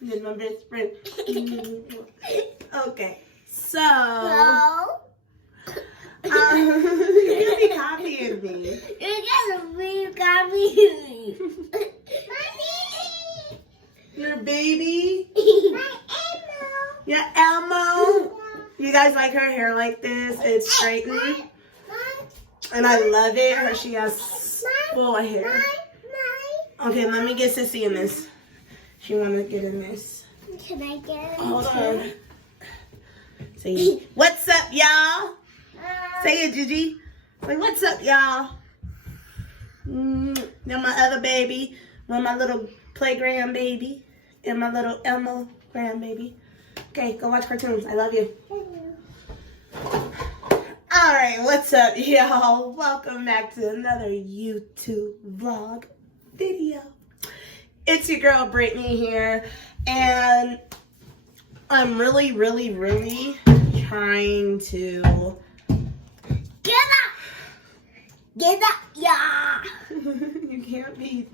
You're my best friend. Okay, so you can't be copying me. You gotta be copying me. Your baby. My Elmo. Your Elmo. You guys like her hair like this? It's straightened. And I love it. She has full hair. Okay, let me get Sissy in this. She want to get in this. Can I get it? Hold on. Say, what's up, y'all? Say it, Gigi. Say, what's up, y'all? They're my other baby. Well, my little playground baby. And my little Elmo grandbaby. Okay, go watch cartoons. I love you. Alright, what's up, y'all? Welcome back to another YouTube vlog video. It's your girl, Brittany here. And I'm really trying to... Get up, yeah. You can't be...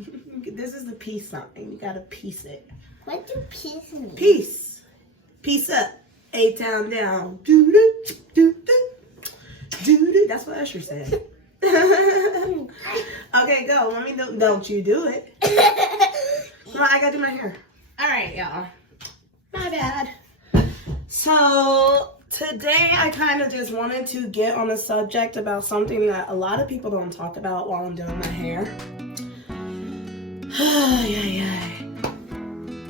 This is the peace sign. You gotta peace it. What do peace mean? Peace. Peace up. A-town down. Doo-doo, doo-doo. Doo-doo. That's what Usher said. Okay, go. Let me do. Don't you do it. Come on, I gotta do my hair. All right, y'all. My bad. So today I kind of just wanted to get on a subject about something that a lot of people don't talk about while I'm doing my hair.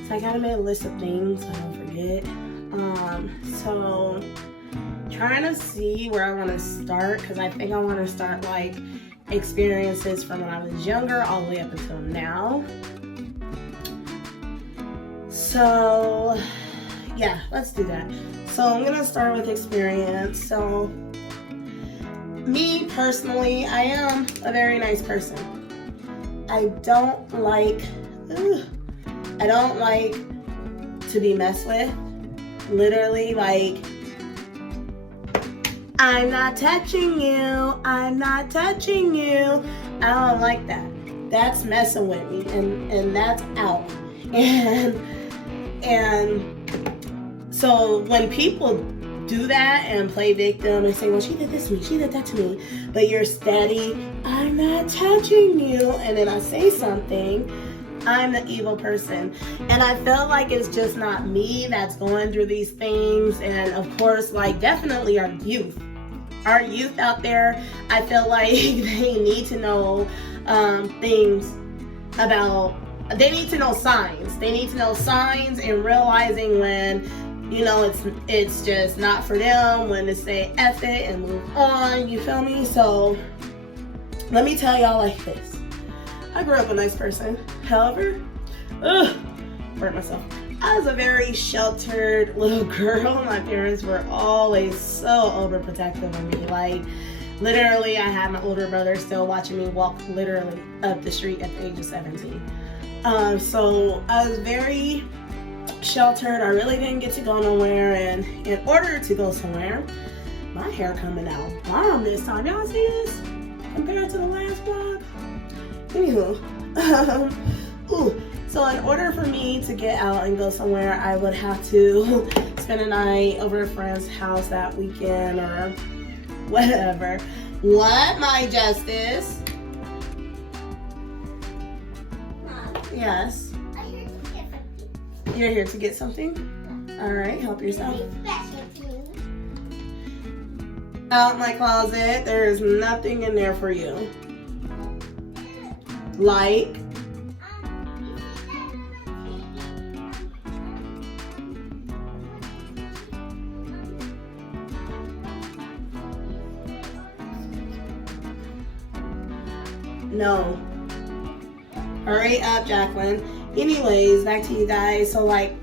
So I gotta make a list of things so I don't forget. So trying to see where I want to start, because I think I want to start like experiences from when I was younger all the way up until now. So yeah, let's do that. So I'm gonna start with experience. So me personally, I am a very nice person. I don't like to be messed with. Literally, like, I'm not touching you. I'm not touching you. I don't like that. That's messing with me, and that's out. And so when people do that and play victim and say, well, she did this to me, she did that to me, but you're steady, I'm not touching you, and then I say something, I'm the evil person. And I feel like it's just not me that's going through these things. And of course, like, definitely our youth out there, I feel like they need to know things about, they need to know signs. They need to know signs and realizing when, you know, it's just not for them, when to say F it and move on, you feel me? So let me tell y'all like this. I grew up a nice person. However, hurt myself. I was a very sheltered little girl. My parents were always so overprotective of me. Like, literally, I had my older brother still watching me walk literally up the street at the age of 17. So I was very sheltered. I really didn't get to go nowhere. And in order to go somewhere, my hair coming out bomb this time. Y'all see this? Compared to the last vlog? Anywho, so in order for me to get out and go somewhere, I would have to spend a night over a friend's house that weekend or whatever. What, my Justice? Mom, Yes. I'm here to get something. You're here to get something? All right, help yourself. Out my closet, there's nothing in there for you. Like, no. Hurry up, Jacqueline. Anyways, back to you guys. So, like,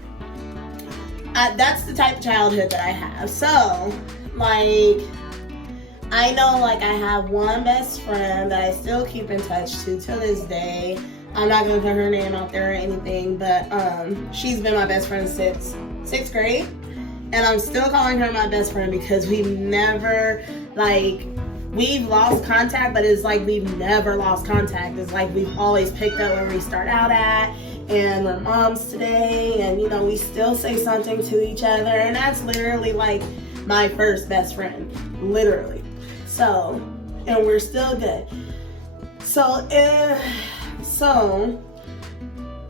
that's the type of childhood that I have. So, like, I know, like, I have one best friend that I still keep in touch to this day. I'm not going to put her name out there or anything, but she's been my best friend since 6th grade. And I'm still calling her my best friend because we've never, like, we've lost contact, but it's like we've never lost contact. It's like we've always picked up where we start out at. and we're moms today, and you know, we still say something to each other, and that's literally like my first best friend, literally. So, and we're still good. So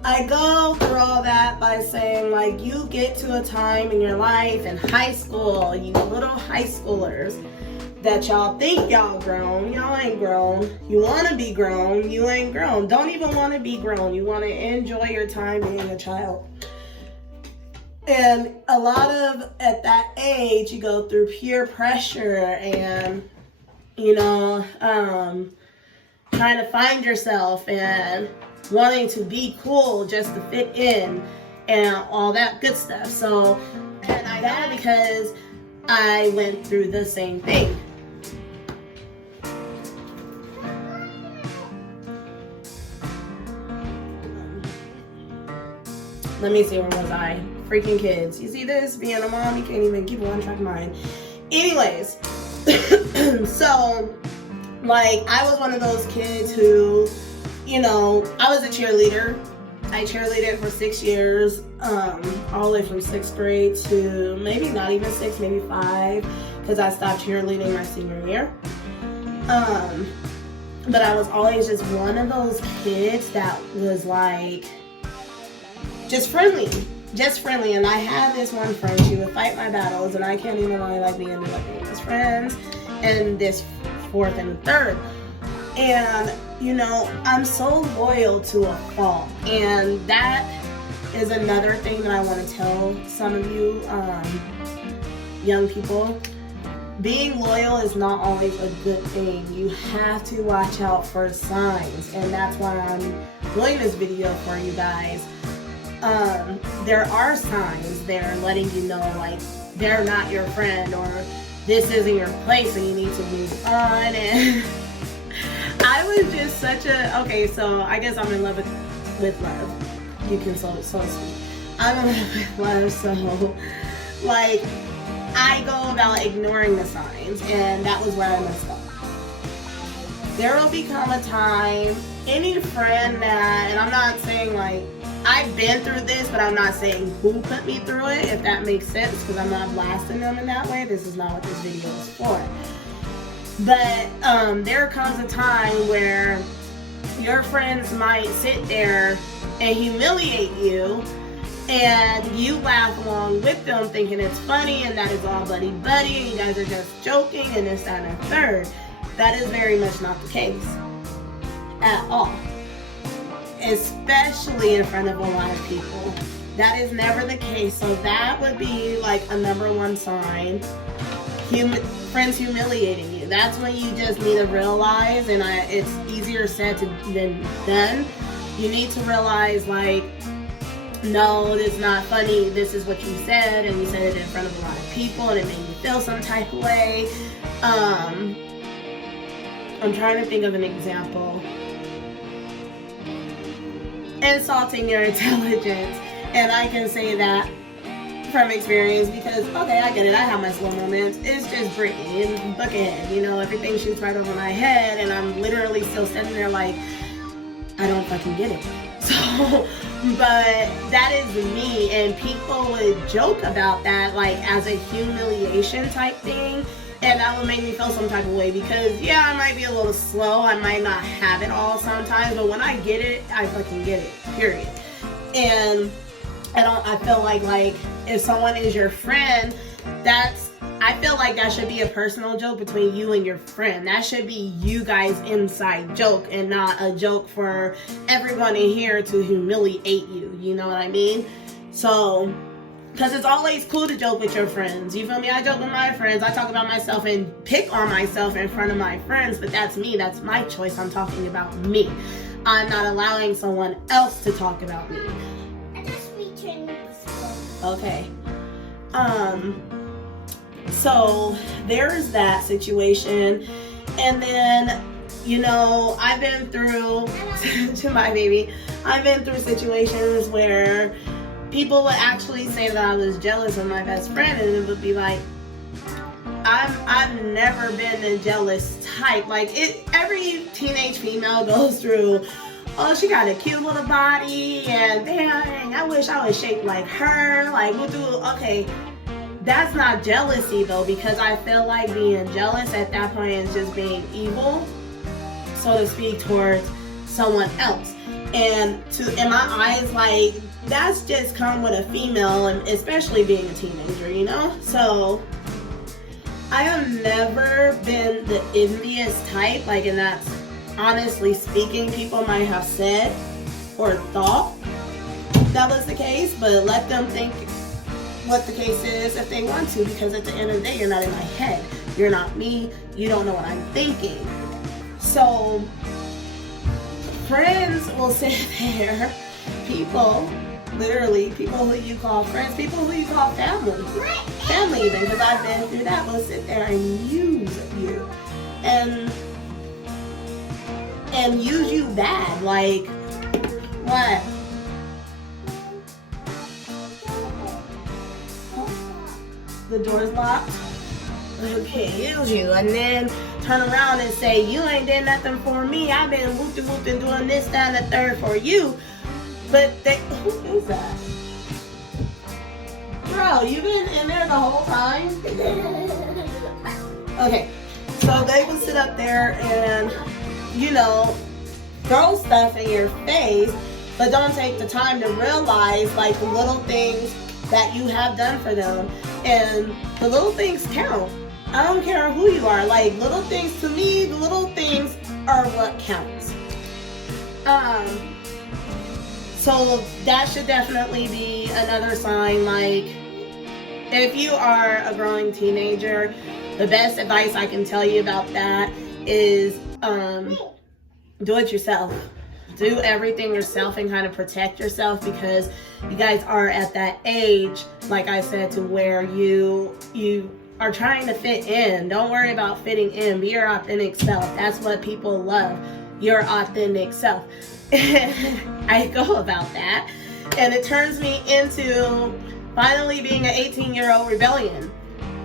I go through all that by saying, like, you get to a time in your life in high school, you little high schoolers, that y'all think y'all grown. Y'all ain't grown. You want to be grown. You ain't grown. Don't even want to be grown. You want to enjoy your time being a child. And a lot of, at that age, you go through peer pressure and, you know, trying to find yourself and wanting to be cool just to fit in and all that good stuff. So, and I know because I went through the same thing. Let me see, where was I? Freaking kids. You see this? Being a mom, you can't even keep one track of mine. Anyways, so, like, I was one of those kids who, you know, I was a cheerleader. I cheerleaded for 6 years, all the way from 6th grade to maybe not even 6, maybe 5, because I stopped cheerleading my senior year. But I was always just one of those kids that was like, just friendly, and I had this one friend, she would fight my battles, and I can't even lie, like, we ended up being best friends, and this 4th and 3rd, and, you know, I'm so loyal to a fault, and that is another thing that I want to tell some of you, young people. Being loyal is not always a good thing. You have to watch out for signs, and that's why I'm doing this video for you guys. There are signs there letting you know, like, they're not your friend, or this isn't your place and you need to move on. And I was just such a, okay, so I guess I'm in love with love. You can so speak. I'm in love with love, so, like, I go about ignoring the signs, and that was where I messed up. There will become a time, any friend that, and I'm not saying, like, I've been through this, but I'm not saying who put me through it, if that makes sense, because I'm not blasting them in that way. This is not what this video is for. But there comes a time where your friends might sit there and humiliate you, and you laugh along with them thinking it's funny, and that is all buddy-buddy, and you guys are just joking, and this, that, and a third. That is very much not the case at all. Especially in front of a lot of people. That is never the case. So that would be like a number one sign. Friends humiliating you. That's when you just need to realize, and it's easier said than done. You need to realize, like, no, it's not funny. This is what you said, and you said it in front of a lot of people, and it made you feel some type of way. I'm trying to think of an example. Insulting your intelligence, and I can say that from experience because, okay, I get it, I have my slow moments. It's just Brittany and Buckhead, you know, everything shoots right over my head, and I'm literally still sitting there like, I don't fucking get it. So, but that is me, and people would joke about that, like, as a humiliation type thing. And that would make me feel some type of way because, yeah, I might be a little slow. I might not have it all sometimes. But when I get it, I fucking get it, period. And I feel like if someone is your friend, I feel like that should be a personal joke between you and your friend. That should be you guys' inside joke and not a joke for everyone in here to humiliate you. You know what I mean? So, because it's always cool to joke with your friends. You feel me? I joke with my friends. I talk about myself and pick on myself in front of my friends, but that's me. That's my choice. I'm talking about me. I'm not allowing someone else to talk about me. Okay. So there's that situation. And then, you know, I've been through, to my baby, I've been through situations where people would actually say that I was jealous of my best friend, and it would be like, I've never been a jealous type. Like, every teenage female goes through oh, she got a cute little body, and dang, I wish I was shaped like her. Like, we'll do, okay. That's not jealousy though, because I feel like being jealous at that point is just being evil, so to speak, towards someone else. And in my eyes, like, that's just come with a female, and especially being a teenager, you know? So I have never been the envious type, like, and that's honestly speaking, people might have said or thought that was the case, but let them think what the case is if they want to, because at the end of the day, you're not in my head. You're not me. You don't know what I'm thinking. So friends will sit there, people, literally, people who you call friends, people who you call family even, because I've been through that, will sit there and use you. And use you bad, like, what? The door's locked? Okay, use you. And then turn around and say, you ain't did nothing for me. I've been whooping doing this, that, and the third for you. But who is that? Bro, you been in there the whole time? Okay, so they would sit up there and, you know, throw stuff in your face, but don't take the time to realize, like, the little things that you have done for them. And the little things count. I don't care who you are. Like, little things, to me, the little things are what counts. So that should definitely be another sign. Like, if you are a growing teenager, the best advice I can tell you about that is do it yourself. Do everything yourself and kind of protect yourself, because you guys are at that age, like I said, to where you are trying to fit in. Don't worry about fitting in. Be your authentic self. That's what people love. Your authentic self. I go about that, and it turns me into finally being an 18-year-old rebellion.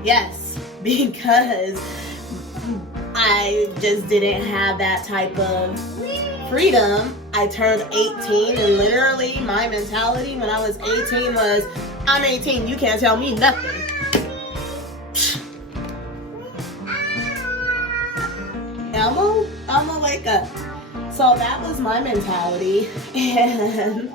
Yes, because I just didn't have that type of freedom. I turned 18, and literally my mentality when I was 18 was, I'm 18, you can't tell me nothing. Elmo, wake up. So that was my mentality, and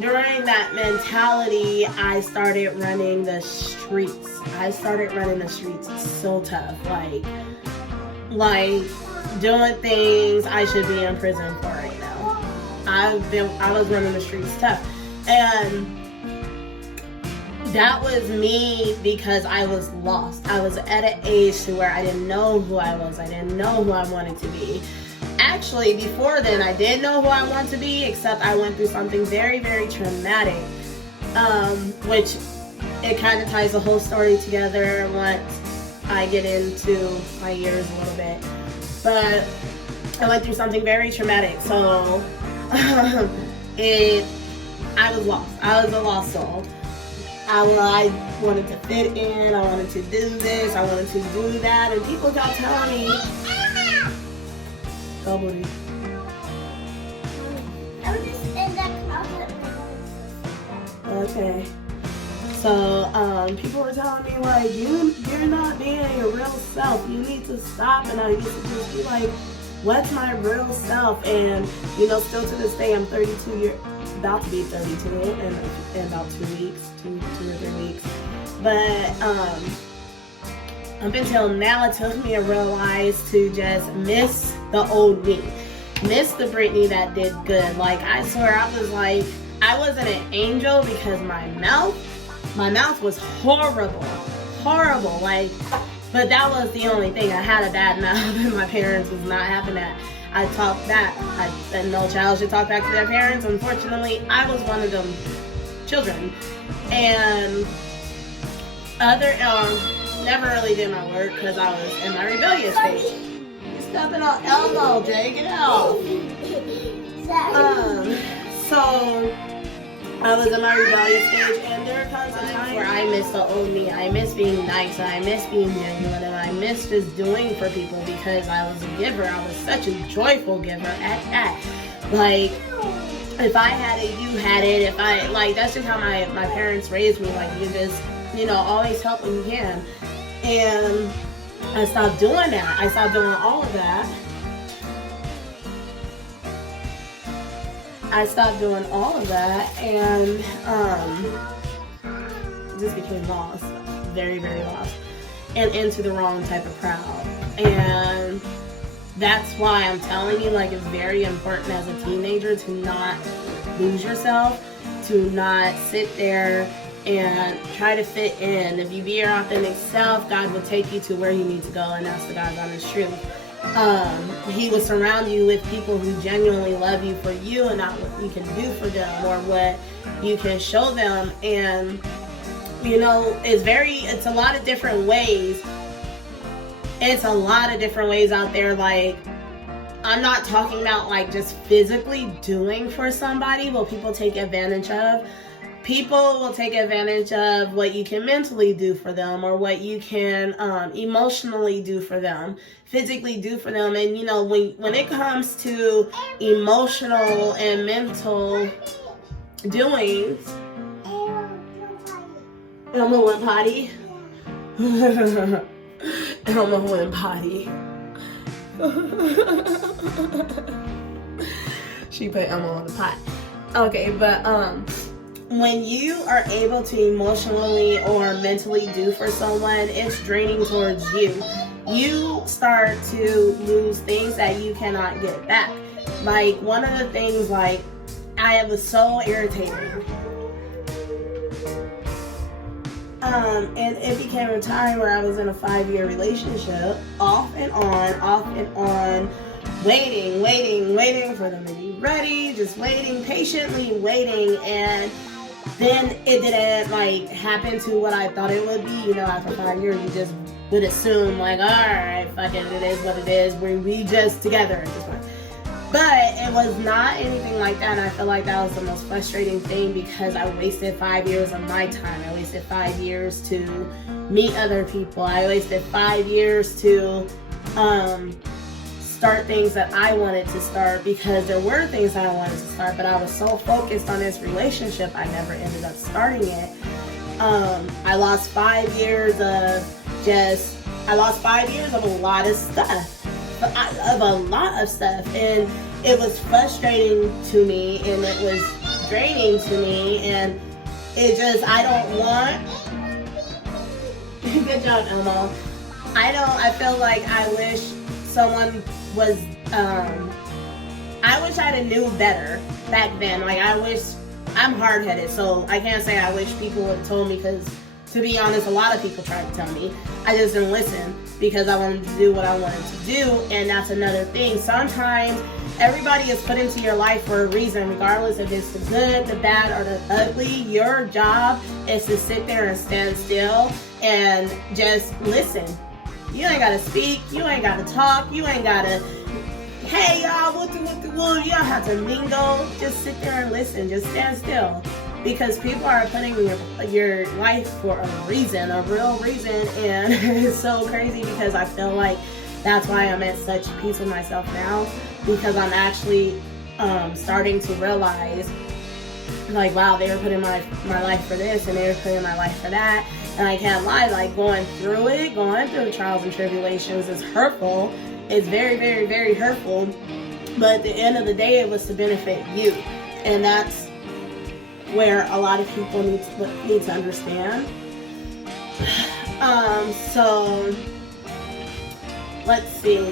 during that mentality, I started running the streets. It's so tough, like doing things I should be in prison for right now. I was running the streets tough, and that was me because I was lost. I was at an age to where I didn't know who I was. I didn't know who I wanted to be. Actually, before then, I did know who I wanted to be, except I went through something very, very traumatic, which it kind of ties the whole story together once I get into my years a little bit. But I went through something very traumatic, so I was lost. I was a lost soul. I wanted to fit in, I wanted to do this, I wanted to do that, and people kept telling me, go booty. I was just in that closet. Okay. So, people were telling me, like, you're not being your real self. You need to stop. And I used to just be like, what's my real self? And, you know, still to this day, I'm 32 about to be 32 in about 2 weeks, two or 3 weeks. But, up until now, it took me to realize to just miss the old me. Miss the Brittany that did good. Like, I swear, I was like, I wasn't an angel because my mouth was horrible, like, but that was the only thing. I had a bad mouth, and my parents was not having that. I talked back. I said no child should talk back to their parents. Unfortunately, I was one of them children, and never really did my work because I was in my rebellious stage. You're stepping on Elmo, Jay, get out. So I was in my rebellious stage, and there comes a time where I miss the old me. I miss being nice, and I miss being genuine, and I miss just doing for people because I was a giver. I was such a joyful giver at that. Like, if I had it, you had it. If I, like, that's just how my parents raised me. Like, you just, always help when you can. And I stopped doing that. I stopped doing all of that. I stopped doing all of that and just became lost, very, very lost, and into the wrong type of crowd. And that's why I'm telling you, like, it's very important as a teenager to not lose yourself, to not sit there and try to fit in. If you be your authentic self, God will take you to where you need to go, and that's the God's honest truth. He will surround you with people who genuinely love you for you and not what you can do for them or what you can show them. And it's a lot of different ways. It's a lot of different ways out there. Like, I'm not talking about like just physically doing for somebody, but people take advantage of. People will take advantage of what you can mentally do for them or what you can emotionally do for them, physically do for them. And, when it comes to emotional and mental doings, Elmo went potty. Elmo went potty. She put Elmo on the pot. Okay, but when you are able to emotionally or mentally do for someone, it's draining towards you. You start to lose things that you cannot get back. Like, one of the things, like, I was so irritated. And it became a time where I was in a 5-year relationship, off and on, waiting for them to be ready, just waiting, patiently waiting, and then it didn't happen to what I thought it would be. After 5 years, you just would assume alright, fucking it is what it is. We just together at this point. But it was not anything like that, and I feel like that was the most frustrating thing because I wasted 5 years of my time. I wasted 5 years to meet other people. I wasted 5 years to start things that I wanted to start because there were things I wanted to start, but I was so focused on this relationship, I never ended up starting it. I lost 5 years of a lot of stuff. Of a lot of stuff, and it was frustrating to me, and it was draining to me, and I don't want good job, Elmo. I feel like I wish someone was I wish I'd have knew better back then. I'm hard-headed, so I can't say I wish people would have told me, because to be honest, a lot of people tried to tell me. I just didn't listen because I wanted to do what I wanted to do, and that's another thing. Sometimes everybody is put into your life for a reason, regardless if it's the good, the bad, or the ugly. Your job is to sit there and stand still and just listen. You ain't gotta speak, you ain't gotta talk, you ain't gotta, hey y'all, what the, you don't have to mingle. Just sit there and listen, just stand still. Because people are putting your life for a reason, a real reason, and it's so crazy because I feel like that's why I'm at such peace with myself now, because I'm actually starting to realize, wow, they were putting my life for this, and they were putting my life for that, and I can't lie, going through trials and tribulations is hurtful. It's very, very, very hurtful, but at the end of the day, it was to benefit you, and that's where a lot of people need to understand. So let's see.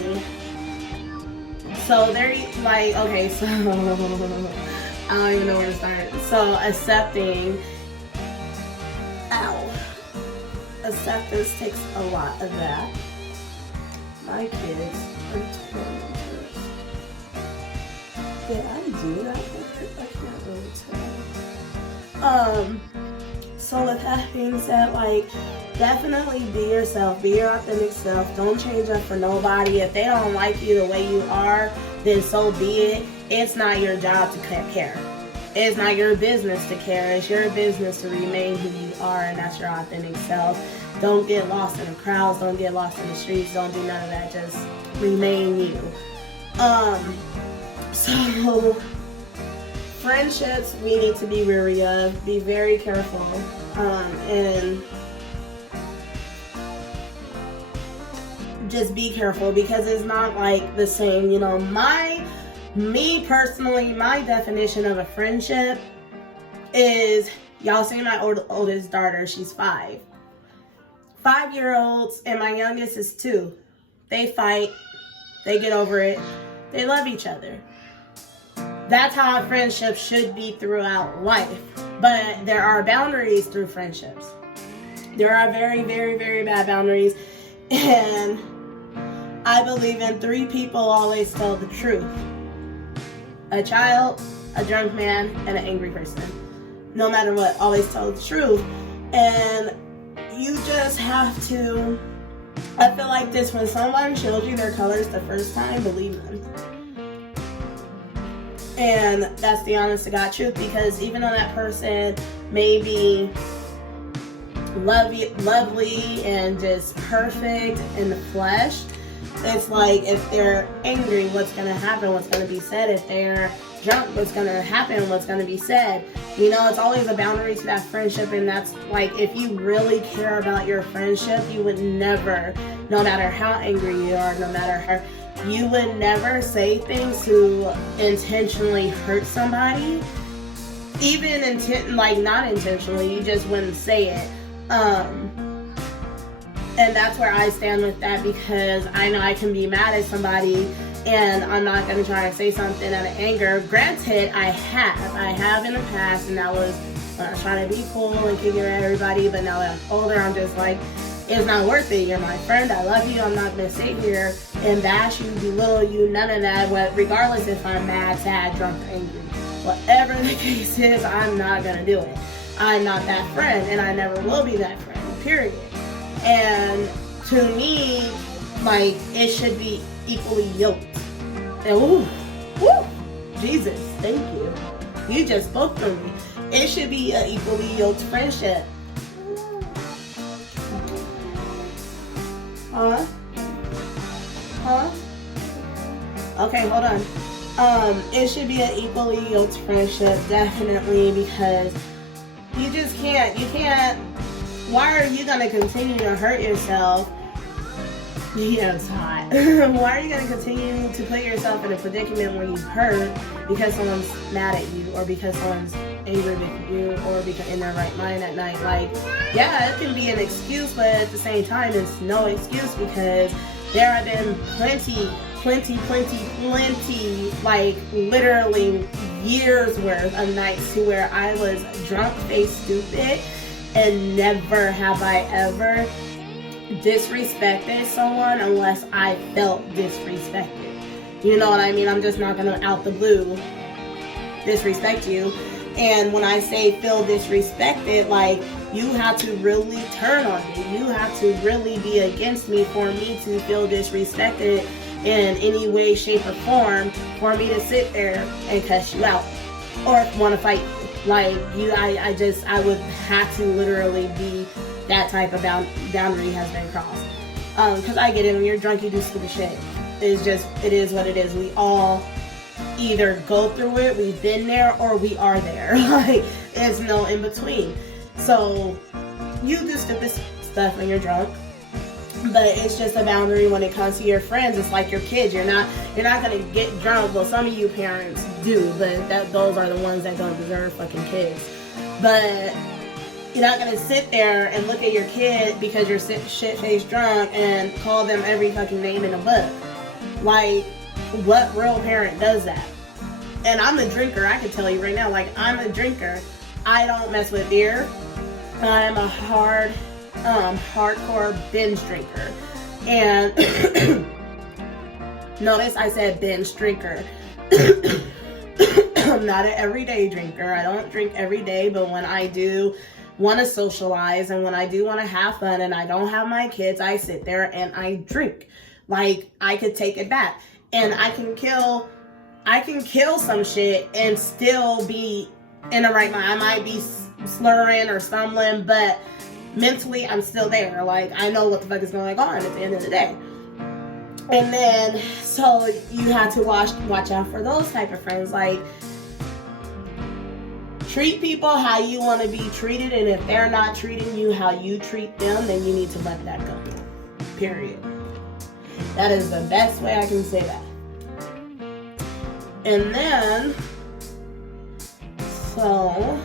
So they're okay, so I don't even know where to start. So acceptance takes a lot of that. My kids are tormentors. Did I do that? I can't really tell. So with that being said, definitely be yourself, be your authentic self. Don't change up for nobody. If they don't like you the way you are, then so be it. It's not your job to care. It's not your business to care. It's your business to remain who you are, and that's your authentic self. Don't get lost in the crowds. Don't get lost in the streets. Don't do none of that. Just remain you. So friendships we need to be wary of. Be very careful. And just be careful, because it's not like the same. You know, me personally, my definition of a friendship is, y'all see my oldest daughter, she's 5. 5-year-olds, and my youngest is 2. They fight, they get over it, they love each other. That's how a friendship should be throughout life. But there are boundaries through friendships. There are very, very, very bad boundaries. And I believe in 3 people always tell the truth. A child, a drunk man, and an angry person. No matter what, always tell the truth. And you just have to, I feel like this, when someone shows you their colors the first time, believe them. And that's the honest to God truth, because even though that person may be lovely and just perfect in the flesh, it's like, if they're angry, what's going to happen? What's going to be said? If they're drunk, what's going to happen? What's going to be said? You know, it's always a boundary to that friendship. And that's like, if you really care about your friendship, you would never, no matter how angry you are, no matter how, you would never say things to intentionally hurt somebody. Even not intentionally, you just wouldn't say it. And that's where I stand with that, because I know I can be mad at somebody and I'm not going to try to say something out of anger. Granted, I have in the past, and that was when I was trying to be cool and kicking at everybody. But now that I'm older, I'm just like, it's not worth it. You're my friend. I love you. I'm not going to sit here and bash you, belittle you, none of that. Regardless if I'm mad, sad, drunk, or angry. Whatever the case is, I'm not going to do it. I'm not that friend, and I never will be that friend, period. And to me, like, it should be equally yoked. And Jesus, thank you. You just spoke for me. It should be an equally yoked friendship. Huh? Okay, hold on. It should be an equally yoked friendship, definitely, because you just can't. Why are you gonna continue to hurt yourself? Yeah, it's hot. Why are you gonna continue to put yourself in a predicament where you hurt because someone's mad at you, or because someone's angry with you, or because in their right mind at night? Like, yeah, it can be an excuse, but at the same time, it's no excuse, because there have been plenty, like literally years worth of nights to where I was drunk, face stupid, and never have I ever disrespected someone unless I felt disrespected. You know what I mean? I'm just not gonna out the blue disrespect you. And when I say feel disrespected, like, you have to really turn on me. You have to really be against me for me to feel disrespected in any way, shape, or form, for me to sit there and cuss you out or want to fight you. Like, I would have to literally be that type of boundary has been crossed. Because I get it, when you're drunk, you do stupid shit. It is what it is. We all either go through it, we've been there, or we are there. Like, there's no in between. So, you do stupid stuff when you're drunk. But it's just a boundary when it comes to your friends. It's like your kids. You're not gonna get drunk. Well, some of you parents do, but those are the ones that don't deserve fucking kids. But you're not gonna sit there and look at your kid because you're shit-faced drunk and call them every fucking name in the book. Like, what real parent does that? And I'm a drinker. I can tell you right now. Like, I'm a drinker. I don't mess with beer. I'm a hardcore binge drinker. And notice I said binge drinker. I'm not an everyday drinker. I don't drink every day, but when I do want to socialize and when I do want to have fun and I don't have my kids, I sit there and I drink. Like, I could take it back, and I can kill some shit and still be in the right mind. I might be slurring or stumbling, but mentally I'm still there. Like, I know what the fuck is going on at the end of the day. And then, so you have to watch out for those type of friends. Like, treat people how you want to be treated, and if they're not treating you how you treat them, then you need to let that go. Period. That is the best way I can say that. And then, so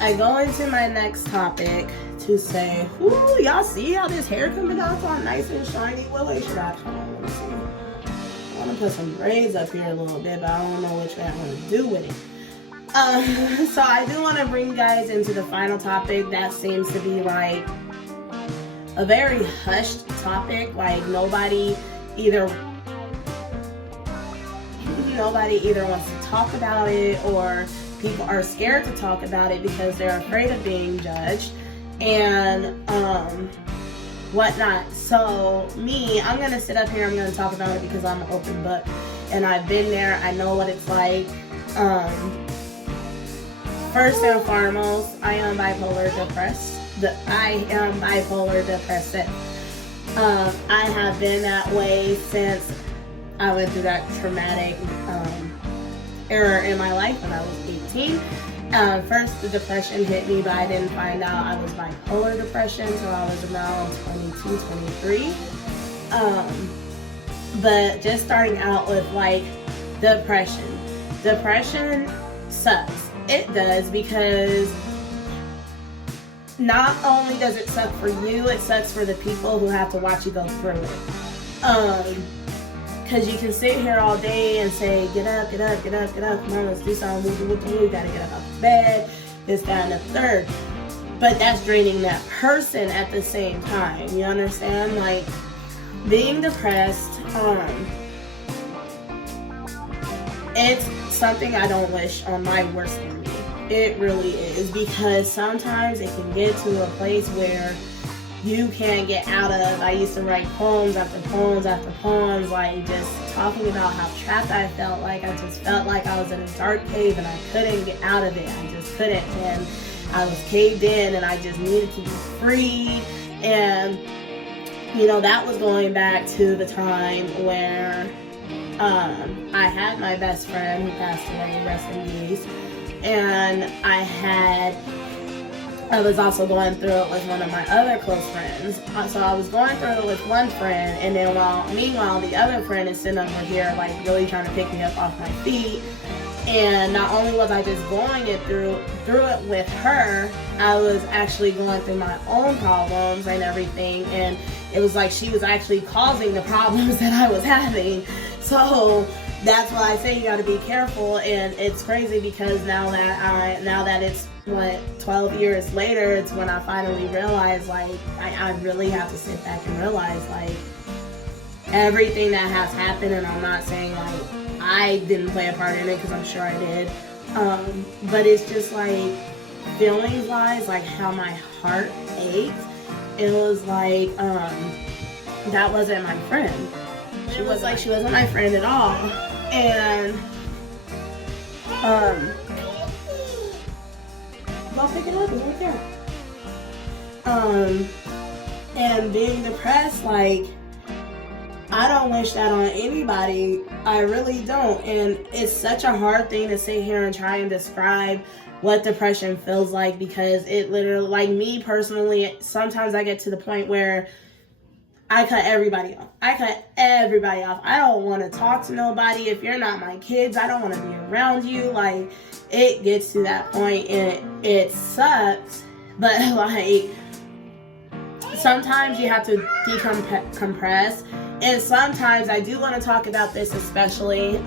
I go into my next topic to say, whoo, y'all see how this hair coming out so nice and shiny? What way should I come on? Let me see. I want to put some braids up here a little bit, but I don't know which way I want to do with it. So I do want to bring you guys into the final topic that seems to be like a very hushed topic. Like, nobody either wants to talk about it, or people are scared to talk about it because they're afraid of being judged and whatnot. So me, I'm gonna sit up here, I'm gonna talk about it because I'm an open book and I've been there. I know what it's like. First and foremost, I am bipolar depressed. I have been that way since I went through that traumatic era in my life when I was 18. First, the depression hit me, but I didn't find out I was bipolar depression until I was around 22, 23. But just starting out with like depression. Depression sucks. It does, because not only does it suck for you, it sucks for the people who have to watch you go through it. Because you can sit here all day and say, get up, get up, get up, get up, come on, let's do something, you gotta get up out of bed, this, that, and the third. But that's draining that person at the same time, you understand? Like, being depressed, it's something I don't wish on my worst enemy. It really is, because sometimes it can get to a place where you can't get out of. I used to write poems after poems after poems, like just talking about how trapped I felt. Like, I just felt like I was in a dark cave and I couldn't get out of it. I just couldn't, and I was caved in and I just needed to be freed. And you know, that was going back to the time where I had my best friend who passed away, rest in peace, and I was also going through it with one of my other close friends. So I was going through it with one friend, and then meanwhile the other friend is sitting over here like really trying to pick me up off my feet. And not only was I just going through it with her, I was actually going through my own problems and everything, and it was like she was actually causing the problems that I was having. So that's why I say you got to be careful. And it's crazy because now that it's 12 years later, it's when I finally realized, like, I really have to sit back and realize, like, everything that has happened. And I'm not saying like I didn't play a part in it, because I'm sure I did, but it's just like feelings wise, like how my heart ached. It was like that wasn't my friend. She wasn't my friend at all. And go pick it up, it's right there. And being depressed, like, I don't wish that on anybody. I really don't. And it's such a hard thing to sit here and try and describe what depression feels like, because it literally, like me personally, sometimes I get to the point where I cut everybody off. I don't want to talk to nobody. If you're not my kids, I don't want to be around you. Like, it gets to that point, and it sucks. But like, sometimes you have to decompress. And sometimes, I do want to talk about this especially,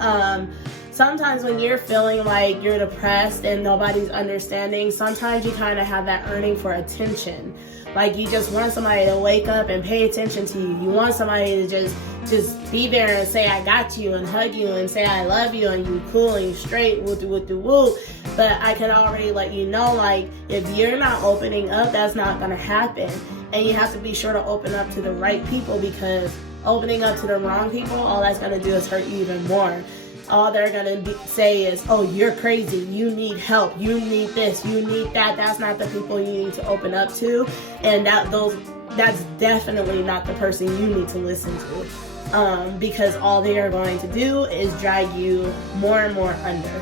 sometimes when you're feeling like you're depressed and nobody's understanding, sometimes you kind of have that yearning for attention. Like, you just want somebody to wake up and pay attention to you. You want somebody to just be there and say, I got you, and hug you and say, I love you, and you cool and you straight, woo. But I can already let you know, like, if you're not opening up, that's not going to happen. And you have to be sure to open up to the right people, because opening up to the wrong people, all that's going to do is hurt you even more. all they're gonna say is, oh, you're crazy, you need help, you need this, you need that. That's not the people you need to open up to, and that's definitely not the person you need to listen to, because all they are going to do is drag you more and more under.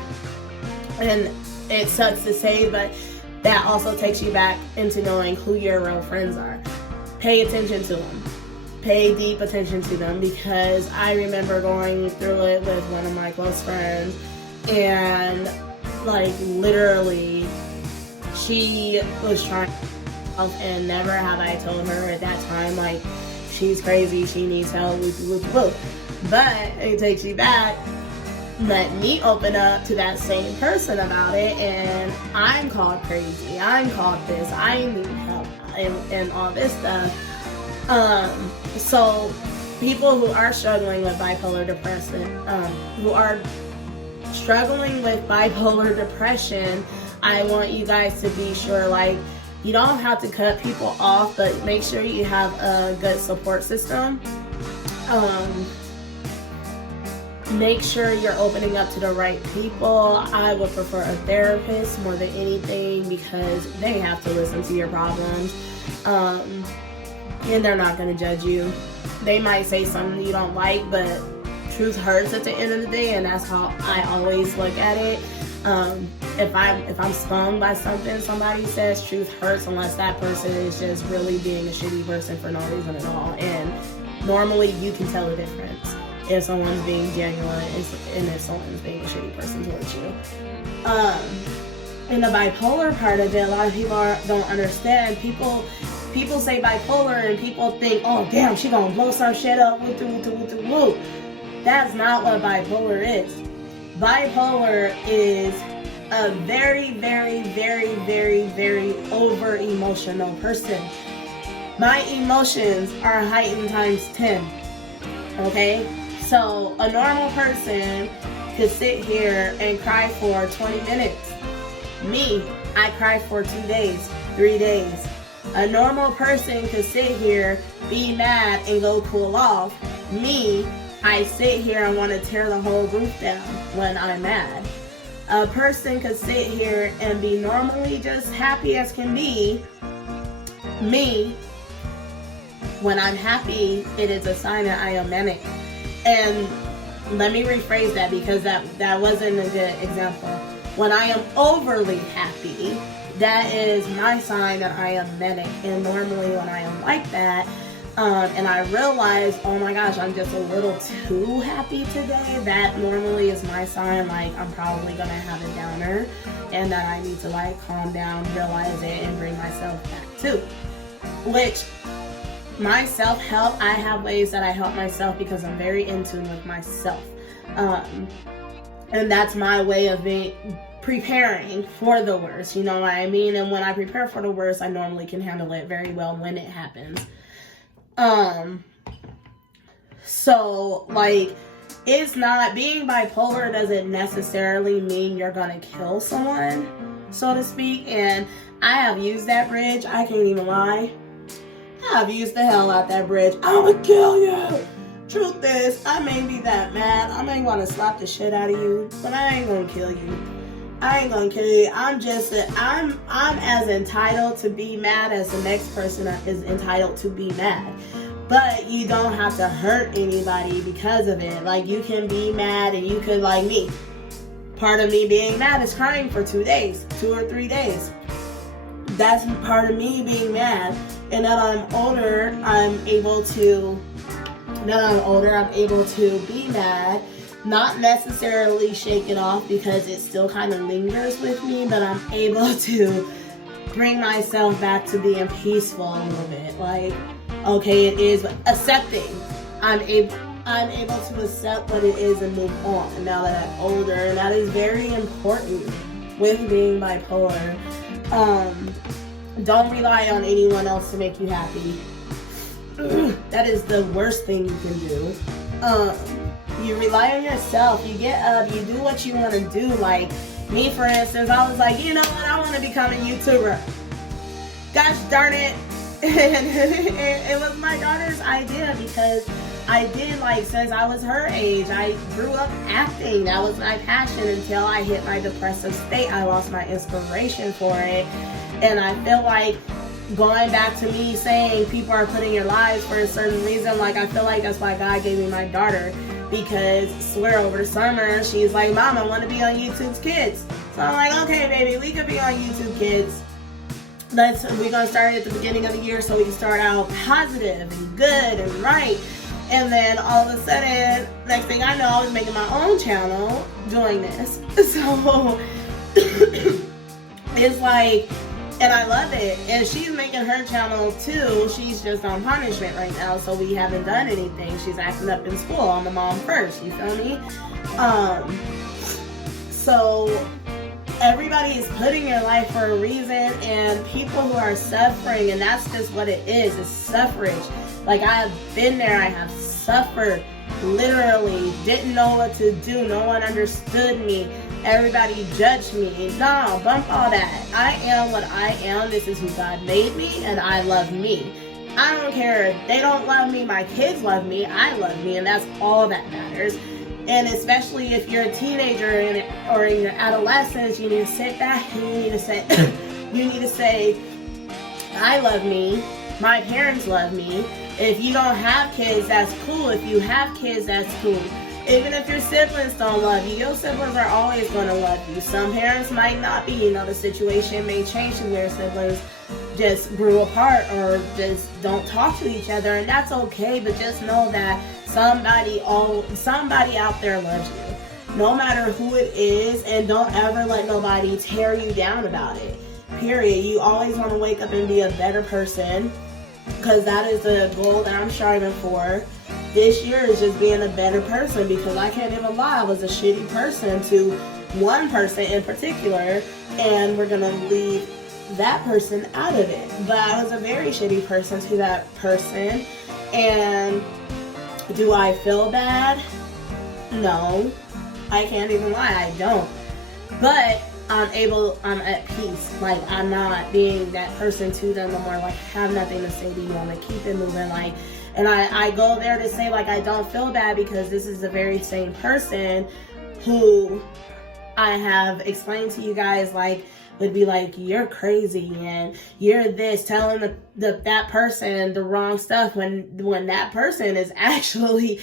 And it sucks to say, but that also takes you back into knowing who your real friends are. Pay attention to them. Pay deep attention to them, because I remember going through it with one of my close friends, and like literally she was trying, and never have I told her at that time like she's crazy, she needs help, but it takes you back. Let me open up to that same person about it, and I'm called crazy, I'm called this, I need help, and all this stuff. So people who are struggling with bipolar depression, I want you guys to be sure, like, you don't have to cut people off, but make sure you have a good support system. Make sure you're opening up to the right people. I would prefer a therapist more than anything, because they have to listen to your problems. And they're not going to judge you. They might say something you don't like, but truth hurts at the end of the day, and that's how I always look at it. If I'm stung by something somebody says, truth hurts unless that person is just really being a shitty person for no reason at all. And normally you can tell the difference if someone's being genuine and if someone's being a shitty person towards you. And the bipolar part of it, a lot of people don't understand. People say bipolar and people think, oh damn, she gonna blow some shit up, woo. That's not what bipolar is. Bipolar is a very, very, very, very, very over emotional person. My emotions are heightened times 10. Okay? So a normal person could sit here and cry for 20 minutes. Me, I cry for 2 days, 3 days. A normal person could sit here, be mad, and go cool off. Me, I sit here and want to tear the whole roof down when I'm mad. A person could sit here and be normally just happy as can be. Me, when I'm happy, it is a sign that I am manic. And let me rephrase that, because that wasn't a good example. When I am overly happy, that is my sign that I am manic. And normally when I am like that, and I realize, oh my gosh, I'm just a little too happy today, that normally is my sign, like I'm probably gonna have a downer, and that I need to like calm down, realize it, and bring myself back too. Which, my self-help, I have ways that I help myself because I'm very in tune with myself. And that's my way of preparing for the worst, you know what I mean? And when I prepare for the worst, I normally can handle it very well when it happens. So like, it's not, being bipolar doesn't necessarily mean you're gonna kill someone, so to speak. And I have used that bridge, I can't even lie. I've used the hell out that bridge. I'ma kill you. Truth is, I may be that mad, I may want to slap the shit out of you, but I ain't gonna kill you. I ain't gonna kill you. I'm as entitled to be mad as the next person is entitled to be mad. But you don't have to hurt anybody because of it. Like, you can be mad, and you could, like me. Part of me being mad is crying for 2 days, 2 or 3 days. That's part of me being mad. And that I'm older, I'm able to be mad. Not necessarily shake it off, because it still kind of lingers with me, but I'm able to bring myself back to being peaceful a little bit. Like, okay, it is accepting. I'm able to accept what it is and move on now that I'm older, and that is very important with being bipolar. Don't rely on anyone else to make you happy. That is the worst thing you can do. You rely on yourself. You get up, you do what you want to do. Like me, for instance, I was like, you know what, I want to become a YouTuber. Gosh darn it. It was my daughter's idea, because I did, like, since I was her age. I grew up acting. That was my passion until I hit my depressive state. I lost my inspiration for it. And I feel like going back to me saying people are putting your lives for a certain reason, like, I feel like that's why God gave me my daughter. Because, swear, over the summer, she's like, Mom, I want to be on YouTube's Kids. So I'm like, okay, baby, we could be on YouTube Kids. We're going to start at the beginning of the year so we can start out positive and good and right. And then all of a sudden, next thing I know, I was making my own channel doing this. So it's like, and I love it. And she's making her channel too. She's just on punishment right now, so we haven't done anything. She's acting up in school. I'm a mom first, you feel me? So everybody is putting your life for a reason, and people who are suffering, and that's just what it is. It's suffrage. Like, I have been there. I have suffered. Literally didn't know what to do. No one understood me. Everybody judged me. No, bump all that. I am what I am. This is who God made me, and I love me. I don't care if they don't love me. My kids love me. I love me, and that's all that matters. And especially if you're a teenager or in your adolescence, you need to sit back and you need to say, I love me. My parents love me. If you don't have kids, that's cool. If you have kids, that's cool. Even if your siblings don't love you, your siblings are always going to love you. Some parents might not be. You know, the situation may change to where siblings just grew apart or just don't talk to each other, and that's okay. But just know that somebody out there loves you, no matter who it is, and don't ever let nobody tear you down about it. Period. You always want to wake up and be a better person, because that is the goal that I'm striving for. This year is just being a better person, because I can't even lie, I was a shitty person to one person in particular, and we're gonna leave that person out of it. But I was a very shitty person to that person, and do I feel bad? No. I can't even lie, I don't. But I'm at peace. Like, I'm not being that person to them no more. Like, I have nothing to say to you. I'm gonna keep it moving. Like, and I go there to say, like, I don't feel bad, because this is the very same person who I have explained to you guys, like, would be like, you're crazy and you're this, telling that person the wrong stuff when that person is actually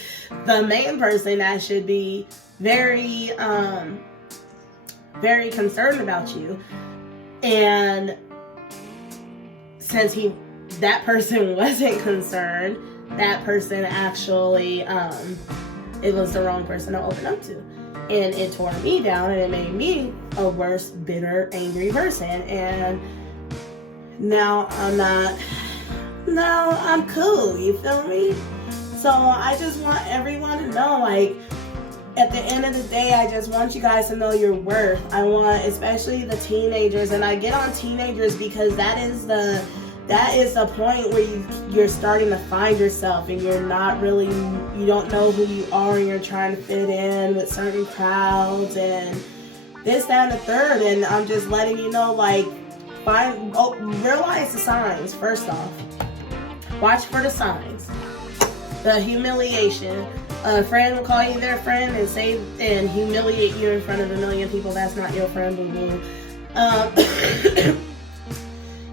the main person that should be very very concerned about you. And since that person wasn't concerned, that person actually it was the wrong person to open up to. And it tore me down, and it made me a worse, bitter, angry person. And now I'm cool, you feel me? So I just want everyone to know, like, at the end of the day, I just want you guys to know your worth. I want, especially the teenagers, and I get on teenagers because that is the point where you're starting to find yourself, and you don't know who you are, and you're trying to fit in with certain crowds and this, that, and the third. And I'm just letting you know, like, realize the signs. First off, watch for the signs. The humiliation. A friend will call you their friend and humiliate you in front of a million people. That's not your friend, boo boo.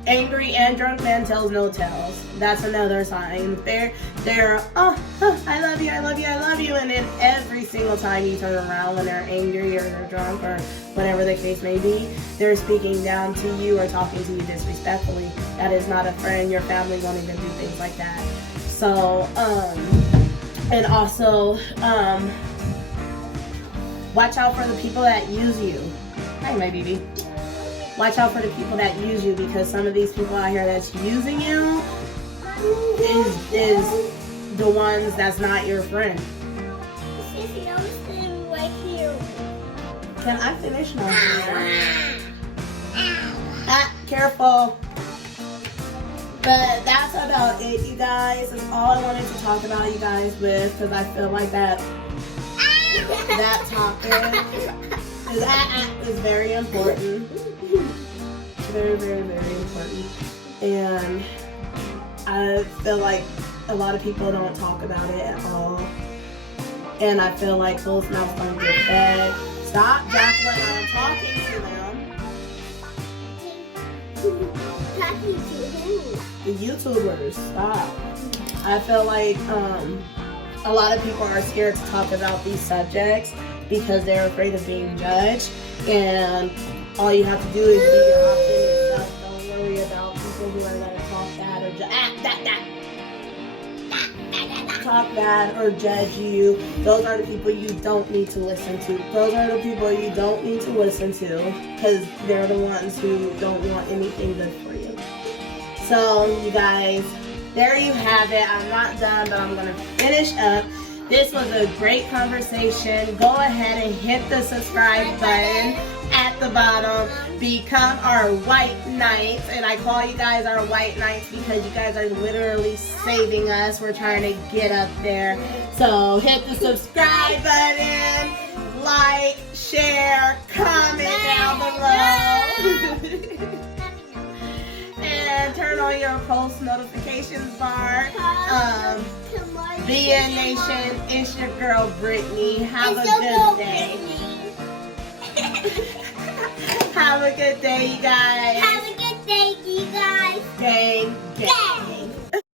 Angry and drunk man tells no tales. That's another sign. They're I love you, I love you, I love you. And then every single time you turn around when they're angry or they're drunk or whatever the case may be, they're speaking down to you or talking to you disrespectfully. That is not a friend. Your family won't even do things like that. So, and also, watch out for the people that use you. Hi, my baby. Watch out for the people that use you, because some of these people out here that's using you is the ones that's not your friend. Sissy, I'm sitting right here. Can I finish now? Careful. But that's about it, you guys. That's all I wanted to talk about you guys with, because I feel like that topic is very important. Very, very, very important. And I feel like a lot of people don't talk about it at all. And I feel like closed mouths don't get fed. Stop, Jacqueline, I'm talking to them. Talking to who? The YouTubers, stop. I feel like a lot of people are scared to talk about these subjects because they're afraid of being judged. And all you have to do is be your authentic self. Don't worry about people who are going to talk bad or talk bad or judge you. Those are the people you don't need to listen to. Those are the people you don't need to listen to because they're the ones who don't want anything good for you. So, you guys, there you have it. I'm not done, but I'm going to finish up. This was a great conversation. Go ahead and hit the subscribe button at the bottom. Become our white knights. And I call you guys our white knights because you guys are literally saving us. We're trying to get up there. So hit the subscribe button. Like, share, comment down below. And turn on your post notifications bar. BN Nation, it's your girl Brittany. Have a good day. Have a good day, you guys.